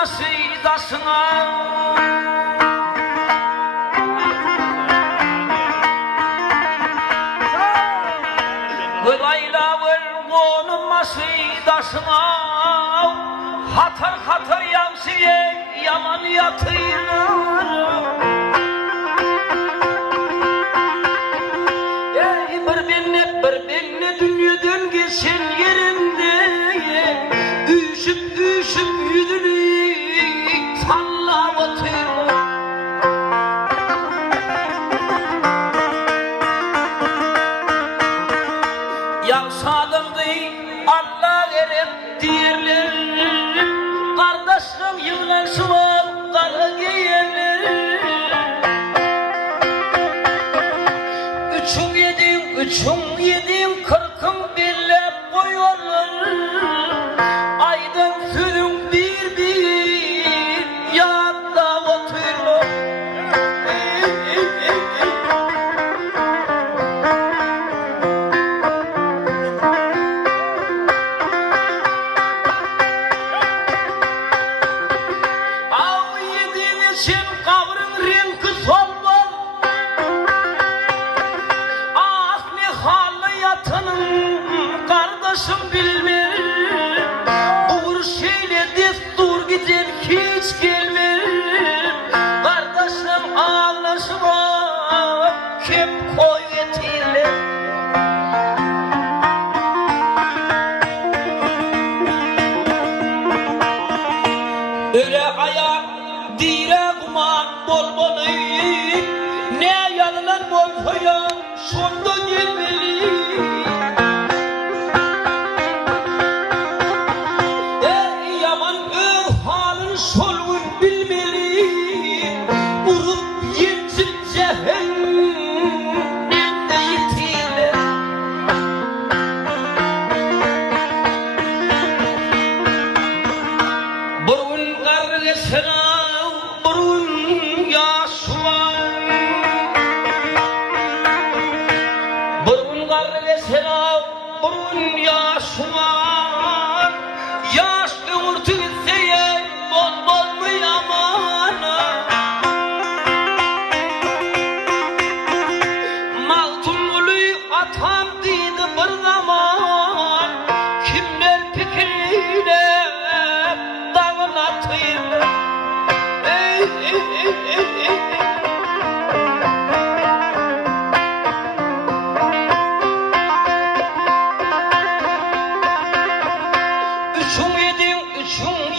masıydasına Gılayla ver onun masıydasına Hatar hatar yavsiye yaman yatıylar bir dünyadan geçen yerinde Üşüp yüzünü sallavatır Yavsadımdı Allah verip diğerler Kardeşim yığılarsın kara giyenler Üçün yedin kırkın birle koyuyorlar Aydın sürün bir yadda oturuyor Av yedin için kavrın rengi solmaz Kardeşim bilmir Uğur şeyle destur gider hiç gelmir Kardeşim ağlaşma Kep koy etirle Öyle ayak dire kuman bol bolu Ne yanılan bol koyan sonda gelmeli Solun bilmeli Vurup yitir cehennemde yitiler Burun kargesine burun yaşuan Burun kargesine burun yaşuan Yaş ömürtü gitseye Bol mu yamana Maltumlu'yu atan dedi bir zaman Kimler fikriyle dağın atıyla Üçün